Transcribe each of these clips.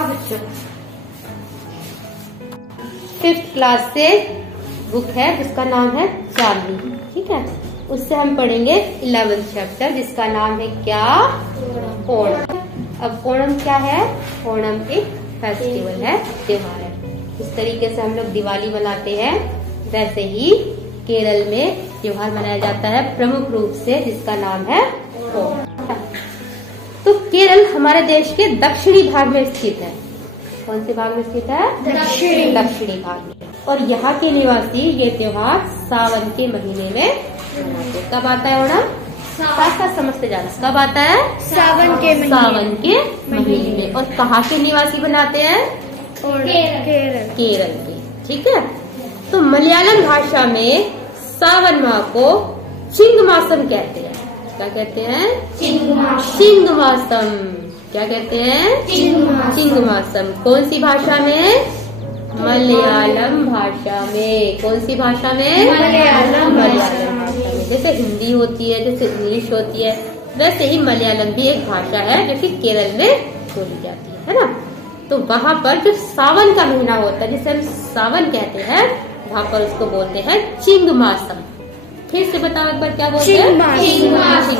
हाँ बच्चों, 5th class से बुक है जिसका नाम है चार्ली। ठीक है, उससे हम पढ़ेंगे 11th चैप्टर जिसका नाम है क्या? ओणम। अब ओणम क्या है? ओणम एक फेस्टिवल है, त्योहार है। इस तरीके से हम लोग दिवाली मनाते हैं, वैसे ही केरल में त्योहार मनाया जाता है प्रमुख रूप से, जिसका नाम है ओणम। तो केरल हमारे देश के दक्षिणी भाग में स्थित है। कौन से भाग में स्थित है? दक्षिणी भाग में। और यहाँ के निवासी ये त्योहार सावन के महीने में मनाते। कब आता है ओणम? साथ समझते जाना। कब आता है? सावन के महीने में। और कहाँ के निवासी बनाते हैं? केरल के। ठीक है, तो मलयालम भाषा में सावन माह को चिंगमासम कहते हैं। क्या कहते हैं? चिंगमासम। क्या कहते हैं? चिंगमासम। कौन सी भाषा में? मलयालम भाषा में। कौन सी भाषा में? मलयालम भाषा में। जैसे हिंदी होती है, जैसे इंग्लिश होती है, वैसे ही मलयालम भी एक भाषा है जो कि केरल में बोली जाती है ना। तो वहाँ पर जो सावन का महीना होता है, जिसे हम सावन कहते हैं, वहाँ पर उसको बोलते हैं चिंगमासम। फिर से बताओ एक बार, क्या बोलते हैं? चिंगमासम।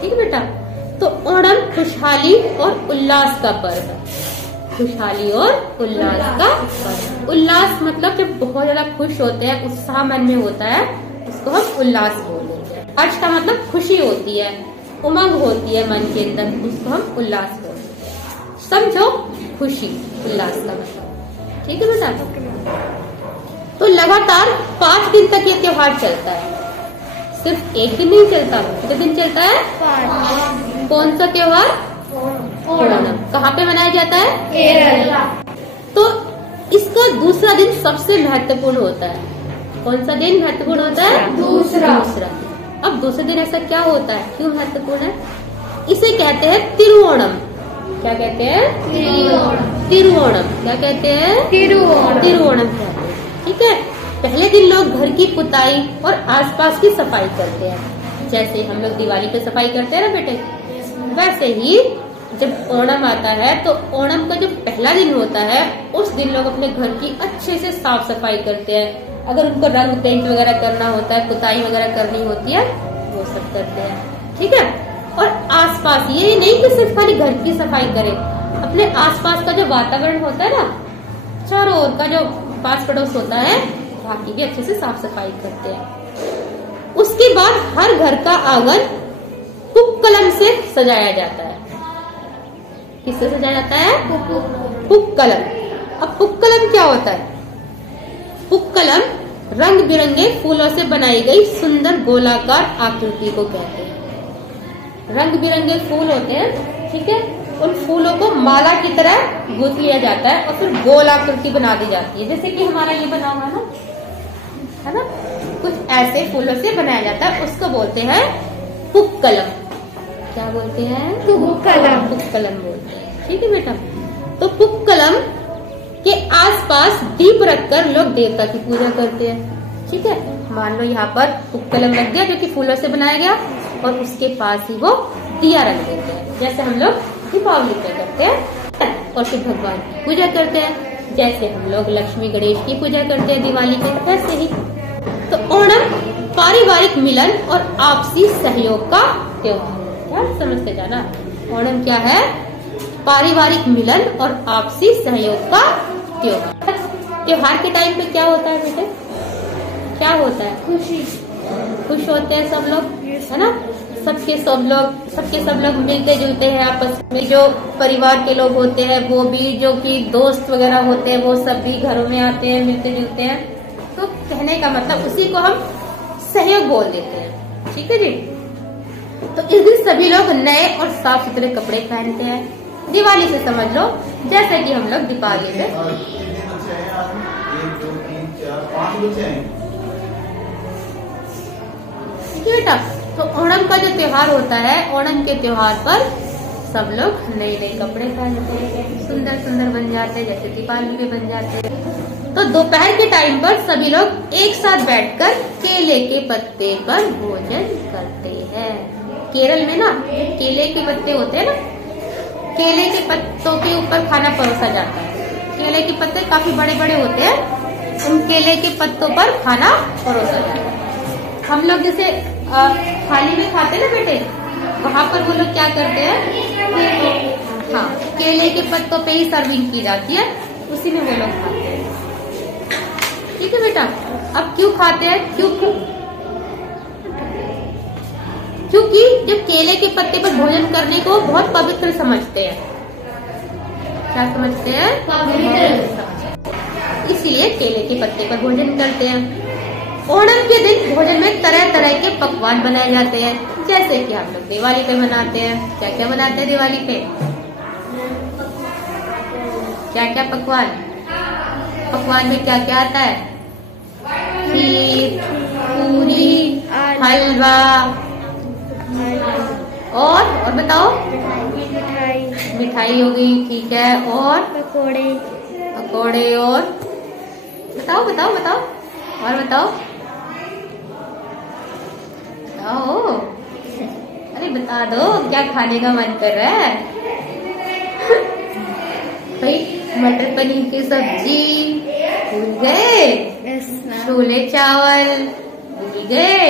ठीक है बेटा। तो ओणम खुशहाली और उल्लास का पर्व है। खुशहाली और उल्लास का पर्व। उल्लास मतलब जब बहुत ज्यादा खुश होते हैं, उत्साह मन में होता है, उसको हम उल्लास बोल देते हैं। हर्ष का मतलब खुशी होती है, उमंग होती है मन के अंदर, उसको हम उल्लास बोलते हैं। समझो, खुशी, उल्लास का मतलब। ठीक है बेटा। तो लगातार 5 दिन तक ये त्योहार चलता है। सिर्फ एक दिन नहीं चलता। कितने दिन चलता है? 5। कौन सा त्योहार? ओणम। कहाँ पे मनाया जाता है? केरल। तो इसका दूसरा दिन सबसे महत्वपूर्ण होता है। कौन सा दिन महत्वपूर्ण होता है? दूसरा। अब दूसरे दिन ऐसा क्या होता है, क्यों महत्वपूर्ण है? इसे कहते हैं तिरुओणम। क्या कहते हैं? तिरुओणम। क्या कहते हैं? तिरुओणम कहते हैं। ठीक है, पहले दिन लोग घर की पुताई और आसपास की सफाई करते हैं। जैसे हम लोग दिवाली पे सफाई करते हैं ना बेटे, वैसे ही जब ओणम आता है तो ओणम का जो पहला दिन होता है, उस दिन लोग अपने घर की अच्छे से साफ सफाई करते हैं। अगर उनको रंग पेंट वगैरह करना होता है, पुताई वगैरह करनी होती है, वो सब करते हैं। ठीक है, और आसपास ये नहीं कि सिर्फ खाली घर की सफाई करें, अपने आसपास का जो वातावरण होता है ना, चारों ओर का जो पास पड़ोस होता है, वहाँ की भी अच्छे से साफ सफाई करते हैं। उसके बाद हर घर का आंगन पुक्कलम से सजाया जाता है। किससे सजाया जाता है? पुक्कलम। अब पुक्कलम क्या होता है? पुक्कलम रंग बिरंगे फूलों से बनाई गई सुंदर गोलाकार आकृति को कहते हैं। रंग बिरंगे फूल होते हैं, ठीक है, उन फूलों को माला की तरह गूंथ लिया जाता है और फिर गोल आकृति बना दी जाती है। जैसे कि हमारा ये बना हुआ है ना, कुछ ऐसे फूलों से बनाया जाता है, उसको बोलते हैं पुक्कलम। क्या बोलते हैं? पुक्कलम बोलते हैं। ठीक है बेटा। तो पुक्कलम के आसपास दीप रखकर लोग देवता की पूजा करते हैं। ठीक है, मान लो यहाँ पर पुक्कलम रख दिया जो कि फूलों से बनाया गया, और उसके पास ही वो दिया रख देते हैं, जैसे हम लोग दीपावली पे करते हैं, और फिर भगवान की पूजा करते हैं, जैसे हम लोग लक्ष्मी गणेश की पूजा करते हैं दिवाली पे, वैसे ही। तो ओणम पारिवारिक मिलन और आपसी सहयोग का त्योहार। क्या समझते जाना? ओणम क्या है? पारिवारिक मिलन और आपसी सहयोग का त्योहार। त्योहार के टाइम पे क्या होता है बेटे? क्या होता है? खुश होते हैं सब लोग, है ना। सबके सब लोग मिलते जुलते हैं आपस में। जो परिवार के लोग होते हैं वो भी, जो कि दोस्त वगैरह होते हैं, वो सब भी घरों में आते हैं, मिलते जुलते हैं। तो कहने का मतलब उसी को हम सहयोग बोल देते हैं। ठीक है जी। तो इस दिन सभी लोग नए और साफ सुथरे कपड़े पहनते हैं। दिवाली से समझ लो जैसे कि हम लोग दीपावली में। ठीक है बेटा। तो ओणम का जो त्योहार होता है, ओणम के त्योहार पर सब लोग नए नए कपड़े पहनते हैं, सुंदर सुंदर बन जाते हैं, जैसे दीपावली में बन जाते हैं। तो दोपहर के टाइम पर सभी लोग एक साथ बैठकर केले के पत्ते पर भोजन करते हैं। केरल में ना केले के पत्ते होते हैं ना, केले के पत्तों के ऊपर खाना परोसा जाता है। केले के पत्ते काफी बड़े बड़े होते हैं, उन केले के पत्तों पर खाना परोसा जाता है। हम लोग जैसे थाली में खाते हैं ना बेटे, वहाँ पर वो लोग क्या करते हैं, हाँ, केले के पत्तों पे ही सर्विंग की जाती है, उसी में वो लोग खाते हैं। ठीक है बेटा। अब क्यों खाते हैं, क्योंकि जब केले के पत्ते पर भोजन करने को बहुत पवित्र समझते हैं। क्या समझते हैं? इसलिए केले के पत्ते पर भोजन करते हैं। ओणम के दिन भोजन में तरह तरह के पकवान बनाए जाते हैं, जैसे कि हम लोग दिवाली पे बनाते हैं। क्या क्या बनाते हैं दिवाली पे? क्या क्या पकवान में क्या क्या आता है? खीर, पूरी, हलवा और बताओ, मिठाई हो गई, ठीक है, और पकोड़े और बताओ और बताओ, अरे बता दो क्या खाने का मन कर रहा है भाई? मटर पनीर की सब्जी भूल गए, छोले चावल भूल गए,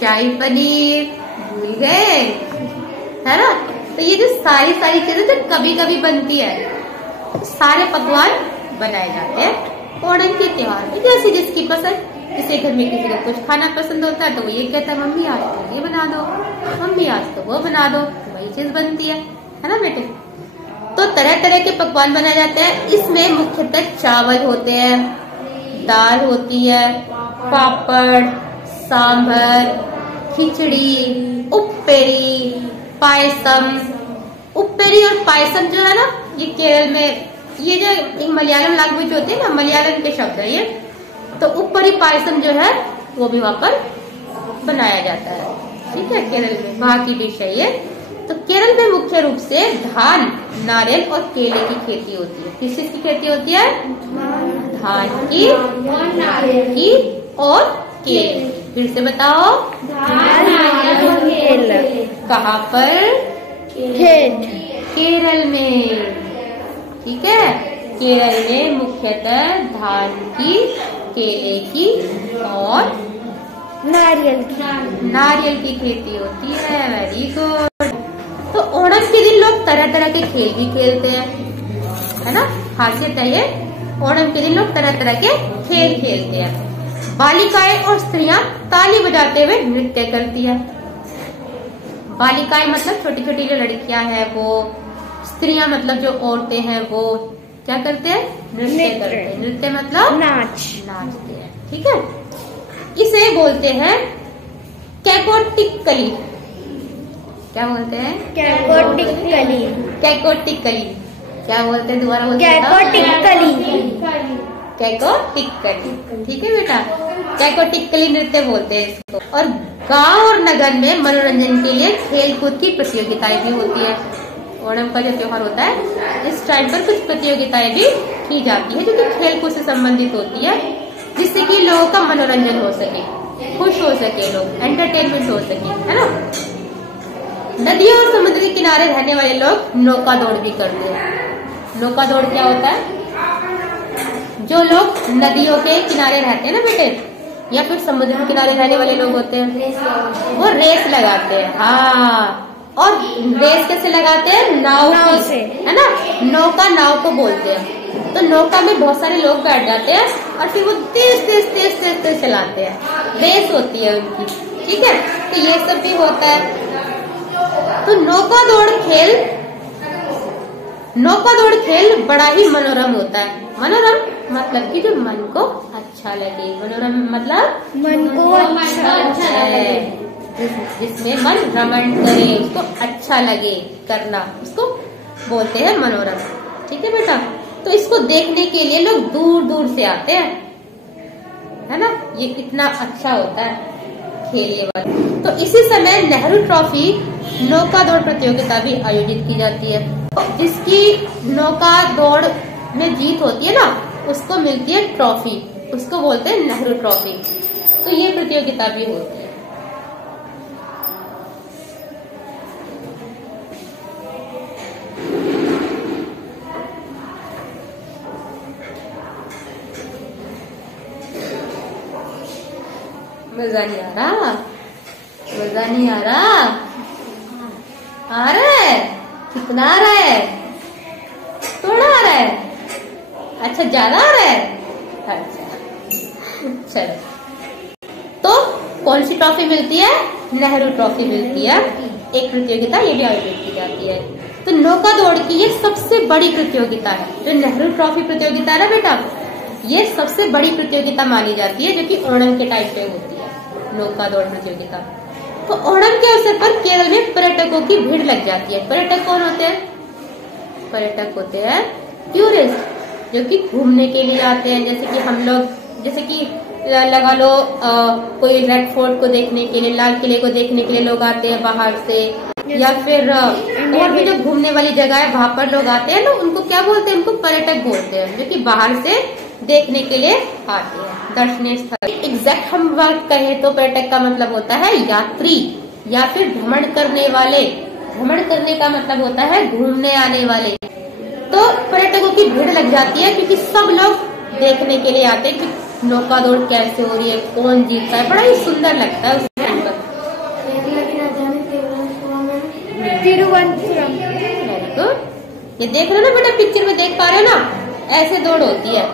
शाही पनीर भूल गए, है ना? तो ये जो सारी चीजें जो कभी कभी बनती है, सारे पकवान बनाए जाते हैं ओणम के त्योहार में, जैसे जिसकी पसंद। किसी घर में किसी को कुछ खाना पसंद होता है तो वो ये कहता है मम्मी आज तो ये बना दो, मम्मी आज तो वो बना दो, वही चीज बनती है ना बेटे? तो तरह तरह के पकवान बनाए जाते हैं। इसमें मुख्यतः चावल होते हैं, दाल होती है, पापड़, सांभर, खिचड़ी, उप्पेरी, पायसम। उप्पेरी और पायसम जो है ना, ये केरल में, ये जो एक मलयालम लैंग्वेज होती है ना, मलयालम के शब्द है ये। तो उप्परी पायसम जो है वो भी वहां पर बनाया जाता है। ठीक है, केरल में वहां की डिश है ये। तो केरल में मुख्य रूप से धान, नारियल और केले की खेती होती है। किस चीज की खेती होती है? धान की, नारियल की और केले की। फिर से बताओ, धान, नारियल और केले। कहाँ पर? केरल में। ठीक है, केरल में मुख्यतः धान की, केले की और नारियल की खेती होती है। Very good. तो ओणम के दिन लोग तरह तरह के खेल भी खेलते हैं, है ना? खासियत है ये, ओणम के दिन लोग तरह तरह के खेल खेलते हैं। बालिकाएं और स्त्रियां ताली बजाते हुए नृत्य करती है। बालिकाएं मतलब छोटी छोटी जो लड़कियां हैं वो, स्त्रियां मतलब जो औरतें हैं वो क्या करते हैं? नृत्य करते हैं। नृत्य मतलब नाचते हैं। ठीक है, इसे बोलते हैं कैकोटिकली। क्या बोलते हैं? कैकोटिकली। क्या बोलते हैं? दोबारा बोलते हैं। कैकोटिकली। ठीक है बेटा, कैकोटिकली नृत्य बोलते हैं इसको। और गांव और नगर में मनोरंजन के लिए खेल कूद की प्रतियोगिताएं भी होती है। ओणम का जो त्योहार होता है, इस टाइम पर कुछ प्रतियोगिताएं भी की जाती है जो कि खेल कूद से संबंधित होती है, जिससे कि लोगों का मनोरंजन हो सके, खुश हो सके, लोग एंटरटेनमेंट हो सके, है ना? नदियों और समुद्र के किनारे रहने वाले लोग नौका दौड़ भी करते हैं। नौका दौड़ क्या होता है? जो लोग नदियों के किनारे रहते हैं ना बेटे, या फिर समुद्र के किनारे रहने वाले लोग होते हैं, वो रेस लगाते हैं। हाँ, और रेस कैसे लगाते हैं? नाव से, है ना? नौका, नाव को बोलते हैं। तो नौका में बहुत सारे लोग बैठ जाते हैं और फिर वो तेज चलाते हैं, रेस होती है उनकी। ठीक है, तो ये सब भी होता है। तो नौका दौड़ खेल बड़ा ही मनोरम होता है। मनोरम मतलब कि जो मन को अच्छा लगे। मनोरम मतलब मन को अच्छा है, जिसमें मन रमण करे, उसको अच्छा लगे करना, उसको बोलते हैं मनोरम। ठीक है बेटा, तो इसको देखने के लिए लोग दूर दूर से आते हैं, है ना? ये कितना अच्छा होता है खेल ये वाला। तो इसी समय नेहरू ट्रॉफी नौका दौड़ प्रतियोगिता भी आयोजित की जाती है। जिसकी नौका दौड़ में जीत होती है ना, उसको मिलती है ट्रॉफी, उसको बोलते हैं नेहरू ट्रॉफी। तो ये प्रतियोगिता भी होती है। मजा नहीं आ रहा, मजा नहीं आ रहा, आ रहा है? कितना आ रहा है? थोड़ा आ रहा है? अच्छा ज्यादा आ रहा है? अच्छा चलो, तो कौन सी ट्रॉफी मिलती है? नेहरू ट्रॉफी मिलती है। एक प्रतियोगिता ये भी आयोजित की जाती है। तो नौका दौड़ की ये सबसे बड़ी प्रतियोगिता है। जो नेहरू ट्रॉफी प्रतियोगिता है ना बेटा, ये सबसे बड़ी प्रतियोगिता मानी जाती है, जो कि ओणम के टाइम पे होती है, नौका दौड़ प्रतियोगिता। तो ओणम के अवसर पर केरल में पर्यटकों की भीड़ लग जाती है। पर्यटक कौन होते हैं? पर्यटक होते हैं टूरिस्ट, जो कि घूमने के लिए आते हैं। जैसे कि हम लोग, जैसे कि लगा लो कोई रेड फोर्ट को देखने के लिए, लाल किले को देखने के लिए लोग आते हैं बाहर से, या फिर और भी जो घूमने वाली जगह है वहां पर लोग आते हैं ना, उनको क्या बोलते हैं? उनको पर्यटक बोलते हैं, जो कि बाहर से देखने के लिए आते हैं, दर्शनीय स्थल। एग्जैक्ट हम बात कहें तो पर्यटक का मतलब होता है यात्री या फिर भ्रमण करने वाले। भ्रमण करने का मतलब होता है घूमने आने वाले। तो पर्यटकों की भीड़ लग जाती है, क्योंकि सब लोग देखने के लिए आते हैं कि नौका दौड़ कैसे हो रही है, कौन जीतता है। बड़ा ही सुंदर लगता है उस टाइम पर। तिरुवनंतपुरम। Very good. ये देख रहे हो ना बेटा, पिक्चर में देख पा रहे हो ना, ऐसे दौड़ होती है।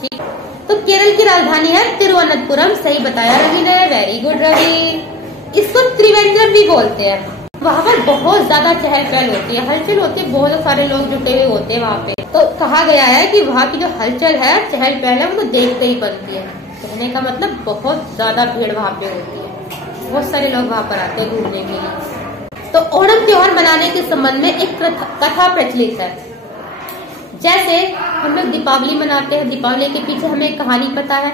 ठीक, तो केरल की राजधानी है तिरुवनंतपुरम। सही बताया रवि ने, वेरी गुड रवि। इसको त्रिवेंद्रम भी बोलते हैं। वहाँ पर बहुत ज्यादा चहल पहल होती है, हलचल होती है, बहुत सारे लोग जुटे हुए होते हैं वहाँ पे। तो कहा गया है कि वहाँ की जो हलचल है, चहल पहल है, वो देखते ही बनती है। कहने का मतलब बहुत ज्यादा भीड़ वहाँ पे होती है, बहुत सारे लोग वहाँ पर आते हैं घूमने के लिए। तो ओणम त्योहार मनाने के संबंध में एक कथा प्रचलित है। जैसे हम लोग दीपावली मनाते हैं, दीपावली के पीछे हमें एक कहानी पता है,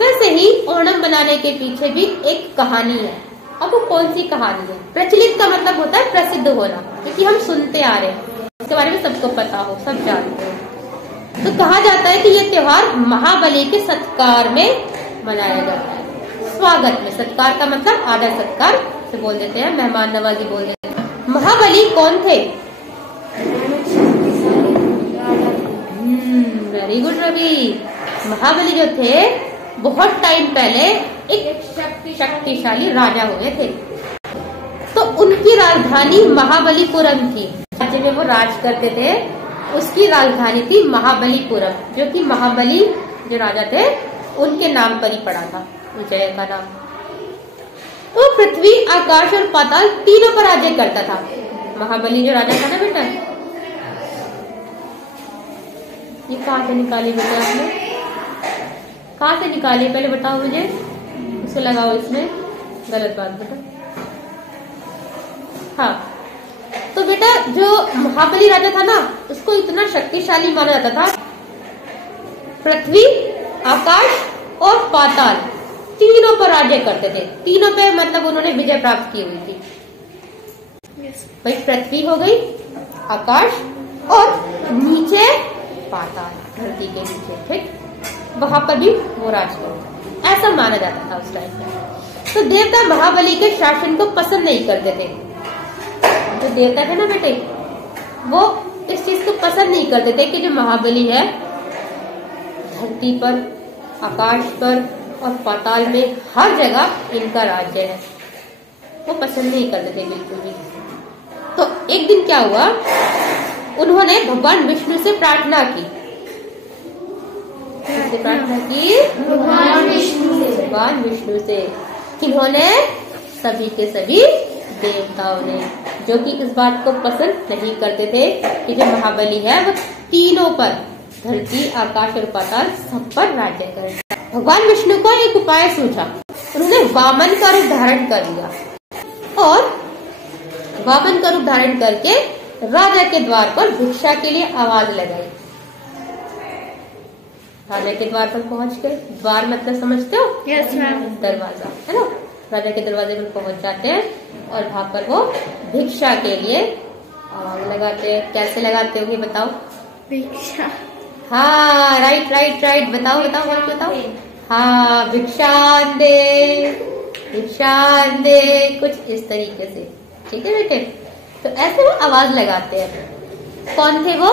वैसे ही ओणम मनाने के पीछे भी एक कहानी है। अब वो कौन सी कहानी है? प्रचलित का मतलब होता है प्रसिद्ध होना, क्योंकि हम सुनते आ रहे हैं, इसके बारे में सबको पता हो, सब जानते हो। तो कहा जाता है कि ये त्योहार महाबली के सत्कार में मनाया जाता है। स्वागत में, सत्कार का मतलब आदर सत्कार से बोल देते हैं, मेहमान नवाजी बोल देते हैं। महाबली कौन थे? Very good Ravi. महाबली जो थे बहुत टाइम पहले एक शक्तिशाली राजा हुए थे। तो उनकी राजधानी महाबलीपुरम थी। राज्य में वो राज करते थे, उसकी राजधानी थी महाबलीपुरम, जो कि महाबली जो राजा थे उनके नाम पर ही पड़ा था, विजय का नाम। तो पृथ्वी, आकाश और पाताल तीनों पर राज्य करता था। महाबली जो राजा था ना बेटा, ये कहाँ से निकाली बेटा आपने? कहाँ से निकाली पहले बताओ मुझे। इसे लगाओ इसमें, गलत बात बेटा। हाँ, तो बेटा जो महाबली राजा था ना, उसको इतना शक्तिशाली माना जाता था। पृथ्वी, आकाश और पाताल तीनों पर राज्य करते थे। तीनों पे मतलब उन्होंने विजय प्राप्त की हुई थी। भाई पृथ्वी हो गई, आकाश और नीचे पाताल, धरती के नीचे, ठीक, वहां पर भी वो राज करता, ऐसा माना जाता था उस टाइम में। तो देवता महाबली के शासन को पसंद नहीं करते थे। जो देवता थे ना बेटे, वो इस चीज को पसंद नहीं करते थे कि जो महाबली है धरती पर, आकाश पर और पाताल में हर जगह इनका राज्य है, वो पसंद नहीं करते थे बिल्कुल भी। तो एक दिन क्या हुआ, उन्होंने भगवान विष्णु से प्रार्थना की। प्रार्थना की भगवान विष्णु से। किन्होंने? सभी के सभी देवताओं ने, जो कि इस बात को पसंद नहीं करते थे कि जो महाबली है वो तीनों पर, धरती, आकाश और पाताल, सब पर राज्य करे। भगवान विष्णु को एक उपाय सूझा। उन्होंने वामन का रूप धारण कर लिया और वामन का रूप धारण करके राजा के द्वार पर भिक्षा के लिए आवाज लगाई। राजा के द्वार पर पहुंच गए। द्वार मतलब समझते हो? Yes ma'am. दरवाजा है ना। राजा के दरवाजे पर पहुंच जाते हैं और वहां पर वो भिक्षा के लिए आवाज लगाते हैं। कैसे लगाते होंगे बताओ? भिक्षा। हाँ, राइट राइट राइट, बताओ बताओ बताओ। हाँ, भिक्षान दे, भिक्षान दे, कुछ इस तरीके से, ठीक है बेटे। तो ऐसे वो आवाज लगाते हैं। कौन थे वो?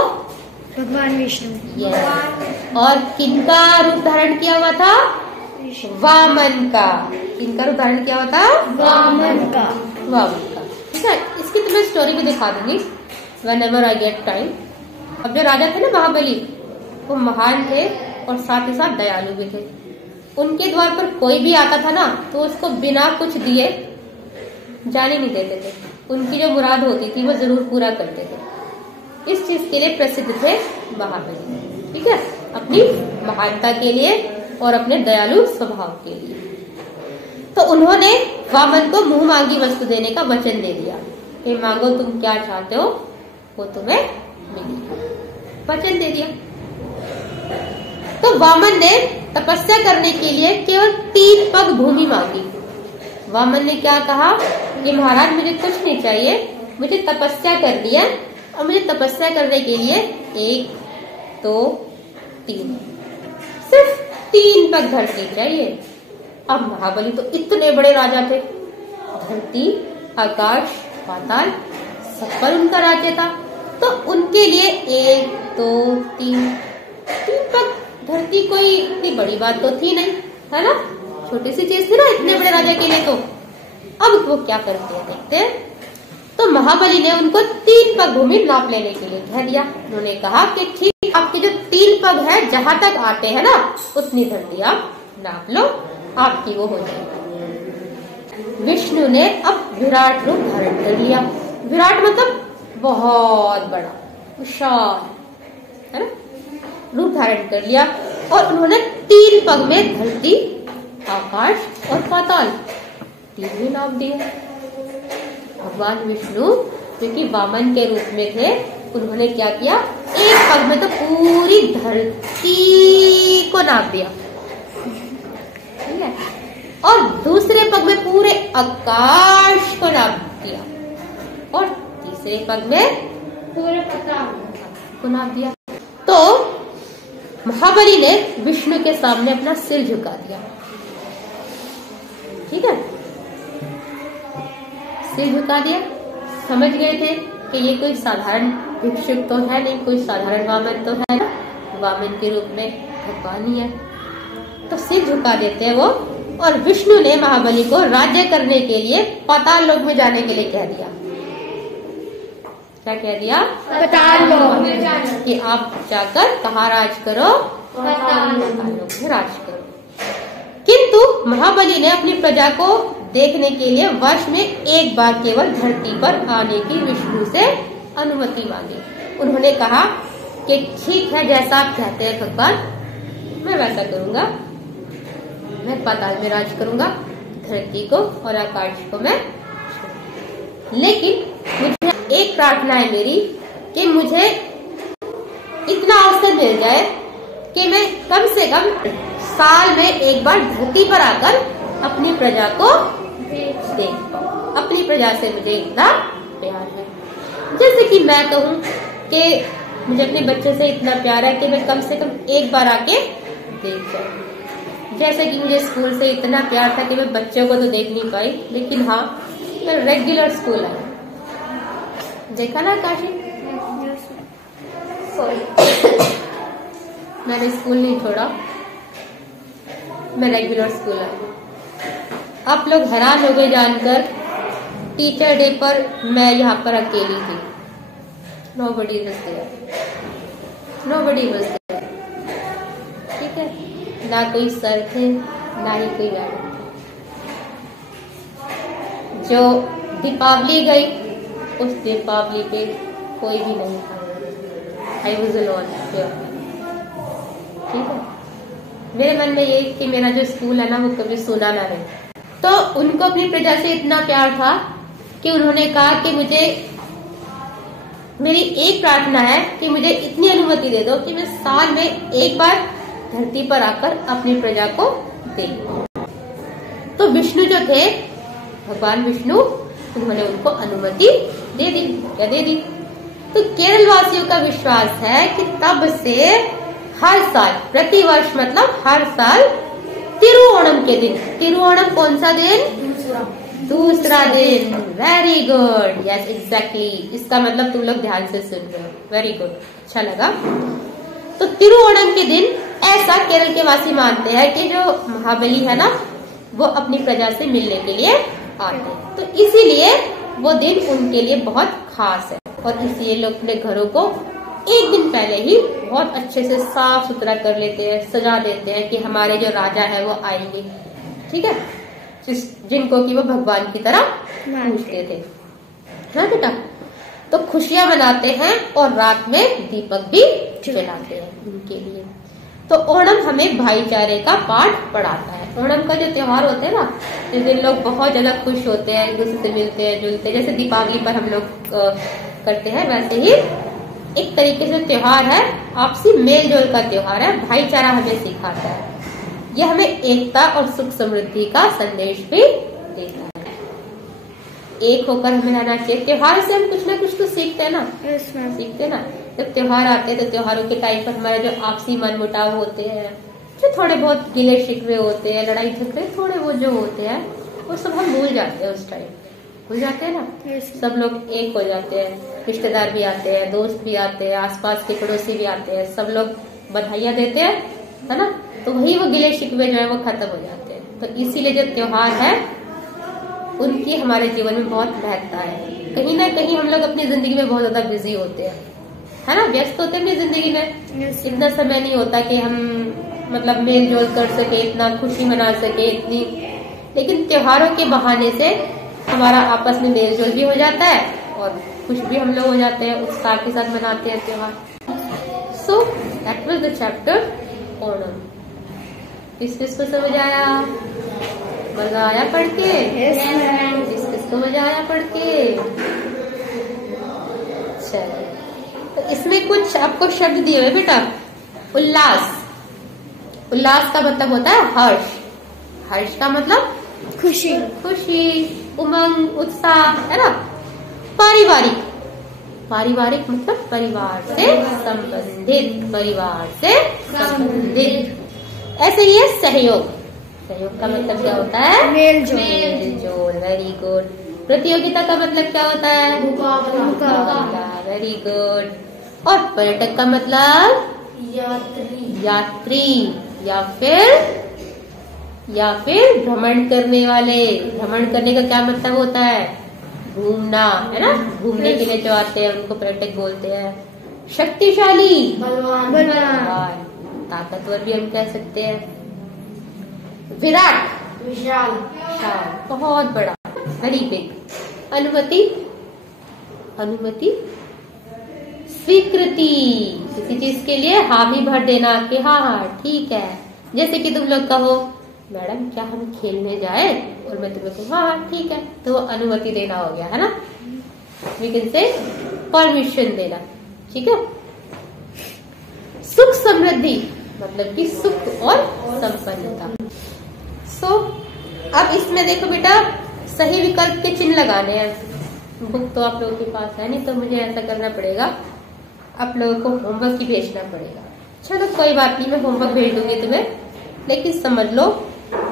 भगवान विष्णु। यस। और किनका रूप धारण किया हुआ था? वामन का। इनका उदाहरण क्या होता है? वामन का। वामन का। ठीक है, इसकी तो मैं स्टोरी भी दिखा दूंगी whenever I get time। अब जो राजा थे ना महाबली, वो महान थे और साथ ही साथ दयालु भी थे। उनके द्वार पर कोई भी आता था ना तो उसको बिना कुछ दिए जाने नहीं देते थे। उनकी जो मुराद होती थी वो जरूर पूरा करते थे। इस चीज के लिए प्रसिद्ध थे महाबली। ठीक है, अपनी महानता के लिए और अपने दयालु स्वभाव के लिए। तो उन्होंने वामन को मुंह मांगी वस्तु देने का वचन दे दिया कि मांगो तुम क्या चाहते हो वो तुम्हें मिलेगा। वचन दे दिया। तो वामन ने तपस्या करने के लिए केवल 3 पग भूमि मांगी। वामन ने क्या कहा कि महाराज मुझे कुछ नहीं चाहिए, मुझे तपस्या करनी है और मुझे तपस्या करने के लिए 1 2 3 सिर्फ 3 पग धरती चाहिए। अब महाबली तो इतने बड़े राजा थे, धरती आकाश पाताल सब पर उनका राज्य था। तो उनके लिए 1 2 3 पग धरती कोई इतनी बड़ी बात तो थी नहीं, है ना? छोटी सी चीज थी ना इतने बड़े राजा के लिए। तो अब वो क्या करते हैं देखते हैं। तो महाबली ने उनको 3 पग भूमि नाप लेने के लिए कह दिया। उन्होंने कहा कि ठीक, आपके जो 3 पग है जहां तक आते हैं ना उतनी धरती आप नाप लो, आपकी वो हो जाएगी। विष्णु ने अब विराट रूप धारण कर लिया। विराट मतलब बहुत बड़ा, विशाल, है ना? रूप धारण कर लिया और उन्होंने 3 पग में धरती आकाश और पाताल 3 भी नाप दिए। भगवान विष्णु क्योंकि वामन के रूप में थे, उन्होंने क्या किया, 1 पग में तो पूरी धरती को नाप दिया, ठीक है, और दूसरे पग में पूरे आकाश को नाप दिया और तीसरे पग में पूरे पाताल को नाप दिया। तो महाबली ने विष्णु के सामने अपना सिर झुका दिया। ठीक है, सिर झुका दिया। समझ गए थे कि ये कोई साधारण भिक्षुक तो है नहीं, कोई साधारण वामन तो है ना, वामन के रूप में भगवान ही है। तो सिर झुका देते हैं वो। और विष्णु ने महाबली को राज्य करने के लिए पाताल लोक में जाने के लिए कह दिया। क्या कह दिया? पाताल लोक में जाना, कि आप जाकर कहाँ राज करो? पाताल लोक में राज करो। किंतु महाबली ने अपनी प्रजा को देखने के लिए वर्ष में 1 बार केवल धरती पर आने की विष्णु से अनुमति मांगी। उन्होंने कहा कि ठीक है, जैसा आप कहते हैं भगवान, मैं वैसा करूंगा, मैं पाताल में राज करूंगा, धरती को और आकाश को मैं, लेकिन मुझे एक प्रार्थना है मेरी कि मुझे इतना अवसर मिल जाए कि मैं कम से कम साल में 1 बार धरती पर आकर अपनी प्रजा को देख पाऊं। अपनी प्रजा से मुझे इतना प्यार है। जैसे कि मैं कहूँ कि मुझे अपने बच्चे से इतना प्यार है कि मैं कम से कम 1 बार आके देख जाऊँ। जैसे कि मुझे स्कूल से इतना प्यार था कि मैं बच्चों को तो देख नहीं पाई, लेकिन हाँ मैं रेगुलर स्कूल आई। देखा ना काशी? सॉरी मैंने स्कूल नहीं छोड़ा, मैं रेगुलर स्कूल आई। आप लोग हैरान हो गए जानकर, टीचर डे पर मैं यहाँ पर अकेली थी। Nobody was there, nobody was there. ठीक है, ना कोई सर थे ना ही कोई मैडम थे। जो दीपावली गई उस दीपावली पे कोई भी नहीं था। I was alone. ठीक है, मेरे मन में ये कि मेरा जो स्कूल है ना वो कभी सुना ना रहे। तो उनको अपनी प्रजा से इतना प्यार था कि उन्होंने कहा कि मुझे, मेरी एक प्रार्थना है कि मुझे इतनी अनुमति दे दो कि मैं साल में 1 बार धरती पर आकर अपनी प्रजा को देखूं। तो विष्णु जो थे, भगवान विष्णु, उन्होंने उनको अनुमति दे दी। क्या दे दी? तो केरल वासियों का विश्वास है कि तब से हर साल, प्रतिवर्ष मतलब हर साल तिरुओणम के दिन, तिरुओणम कौन सा दिन? दूसरा दिन। वेरी गुड, यस एग्जैक्टली, इसका मतलब तुम लोग ध्यान से सुन रहे हो। वेरी गुड, अच्छा लगा। तो तिरुओणम के दिन ऐसा केरल के वासी मानते हैं कि जो महाबली है ना, वो अपनी प्रजा से मिलने के लिए आते हैं। तो इसीलिए वो दिन उनके लिए बहुत खास है और इसलिए लोग अपने घरों को एक दिन पहले ही बहुत अच्छे से साफ सुथरा कर लेते हैं, सजा देते हैं कि हमारे जो राजा है वो आएंगे, ठीक है, जिनको कि वो भगवान की तरह पूजते थे, है बेटा। तो खुशियां मनाते हैं और रात में दीपक भी जलाते हैं उनके लिए। तो ओणम हमें भाईचारे का पाठ पढ़ाता है। ओणम का जो त्योहार होता है ना, जिस दिन लोग बहुत ज्यादा खुश होते हैं, एक दूसरे से मिलते हैं जुलते हैं, जैसे दीपावली पर हम लोग करते हैं, वैसे ही एक तरीके से त्योहार है, आपसी मेल जोल का त्योहार है, भाईचारा हमें सिखाता है। यह हमें एकता और सुख समृद्धि का संदेश भी देता है। एक होकर हमें रहना चाहिए। त्योहार से हम कुछ ना कुछ तो सीखते हैं ना, सीखते हैं ना। जब त्योहार आते हैं तो त्योहारों के टाइम पर हमारे जो आपसी मनमुटाव होते हैं, जो थोड़े बहुत गिले शिकवे होते हैं, लड़ाई झगड़े थोड़े वो जो होते हैं, वो सब हम भूल जाते हैं। उस टाइम भूल जाते हैं ना, सब लोग एक हो जाते हैं, रिश्तेदार भी आते हैं, दोस्त भी आते हैं, आसपास के पड़ोसी भी आते हैं, सब लोग बधाइयां देते हैं, है ना। तो वही वो गिले शिकवे जो है वो खत्म हो जाते हैं। तो इसीलिए जो त्योहार है उनकी हमारे जीवन में बहुत महत्ता है। कहीं ना कहीं हम लोग अपनी जिंदगी में बहुत ज्यादा बिजी होते हैं, है ना, व्यस्त होते हैं अपनी जिंदगी में। इतना समय नहीं होता कि हम मतलब मेल जोल कर सके, इतना खुशी मना सके इतनी, लेकिन त्योहारों के बहाने से हमारा आपस में मेल जोल भी हो जाता है और खुश भी हम लोग हो जाते हैं, उत्साह के साथ मनाते हैं त्योहार। So that was the chapter Onam. किस किस को समझ आया? मजा आया पढ़ के? किस किस को मजा आया पढ़ के? चलो, तो इसमें कुछ आपको शब्द दिए हुए बेटा। उल्लास, उल्लास का मतलब होता है हर्ष। हर्ष का मतलब खुशी, खुशी, उमंग, उत्साह, है ना। पारिवारिक, पारिवारिक मतलब परिवार से संबंधित, परिवार से संबंधित। ऐसे ही है सहयोग। सहयोग का मतलब क्या होता है? मेल जोल। मेल जोल, वेरी गुड। प्रतियोगिता का मतलब क्या होता है? मुकाबला, वेरी गुड। और पर्यटक का मतलब यात्री, यात्री या फिर भ्रमण करने वाले। भ्रमण करने का क्या मतलब होता है? घूमना, है ना। घूमने के लिए जो आते हैं उनको पर्यटक बोलते हैं। शक्तिशाली, बलवान, ताकतवर भी हम कह सकते हैं। विराट, विशाल, बहुत बड़ा, वेरी बिग। अनुमति, अनुमति, स्वीकृति, किसी चीज के लिए हामी भर देना कि हाँ हाँ ठीक है। जैसे कि तुम लोग कहो मैडम क्या हम खेलने जाए, और मैं तुम्हें कहूँ हाँ हाँ ठीक है, तो वो अनुमति देना हो गया, है ना। वी कैन से परमिशन देना, ठीक है। सुख समृद्धि मतलब कि सुख और संपन्नता। सो अब इसमें देखो बेटा, सही विकल्प के चिन्ह लगाने हैं। बुक तो आप लोगों के पास है नहीं, तो मुझे ऐसा करना पड़ेगा, आप लोगों को होमवर्क ही भेजना पड़ेगा। चलो कोई बात नहीं, मैं होमवर्क भेज दूंगी तुम्हें, लेकिन समझ लो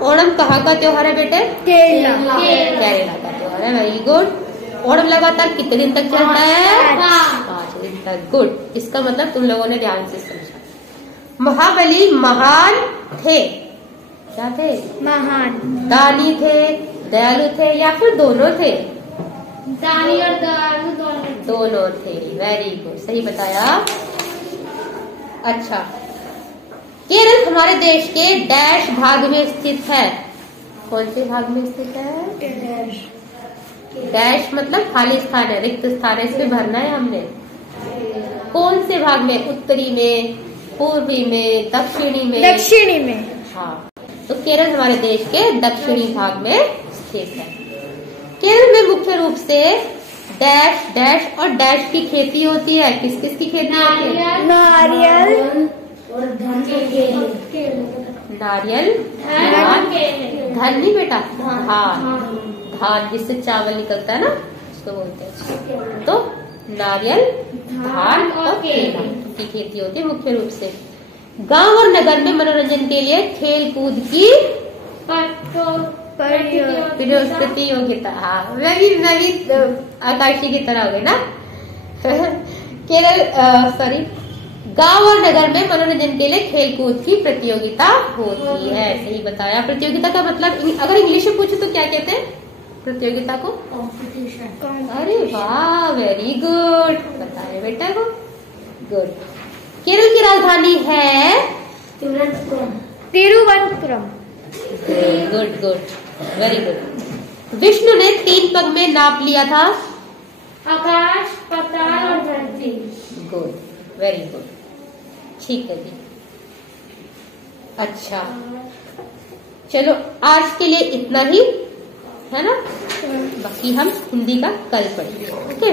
ओणम कहाँ का त्योहार है बेटे? केरला, केरला का त्योहार है, वेरी गुड। ओणम लगातार कितने दिन तक चलता है? 5 दिन तक, गुड। इसका मतलब तुम लोगों ने ध्यान से समझा। महाबली महान थे, क्या थे? महान। दानी थे, दयालु थे, या फिर दोनों थे? दानी और दयालु दोनों थे, वेरी गुड, सही बताया। अच्छा, केरल हमारे देश के डैश भाग में स्थित है। कौन से भाग में स्थित है? डैश मतलब खाली स्थान है, रिक्त स्थान है, इसमें भरना है हमने। कौन से भाग में? उत्तरी में, पूर्वी में, दक्षिणी में? दक्षिणी में। हाँ, तो केरल हमारे देश के दक्षिणी भाग में स्थित है। केरल में मुख्य रूप से डैश डैश और डैश की खेती होती है। किस किस की खेती होती है? नारियल और धन की खेती। नारियल, धन नहीं बेटा, धान, धान जिससे चावल निकलता है ना, उसको बोलते हैं। तो नारियल, धान और केला की खेती होती है मुख्य रूप से। गांव और नगर में मनोरंजन के लिए खेल कूद की प्रतियोगिता। हाँ, मैं भी आकाशी की तरह हो गई ना। केरल गांव और नगर में मनोरंजन के लिए खेलकूद की प्रतियोगिता होती है। सही बताया। प्रतियोगिता का मतलब अगर इंग्लिश में पूछे तो क्या कहते हैं प्रतियोगिता को? कंपटीशन। अरे वाह, वेरी गुड, बताया बेटा को। गुड। केरल की राजधानी है Thiruvananthapuram. Good good, very good. Vishnu ने 3 पग में नाप लिया था आकाश, पाताल और धरती। गुड, वेरी गुड, ठीक है जी। अच्छा, चलो आज के लिए इतना ही है ना, बाकी हम हिंदी का कल पढ़ेंगे। ओके।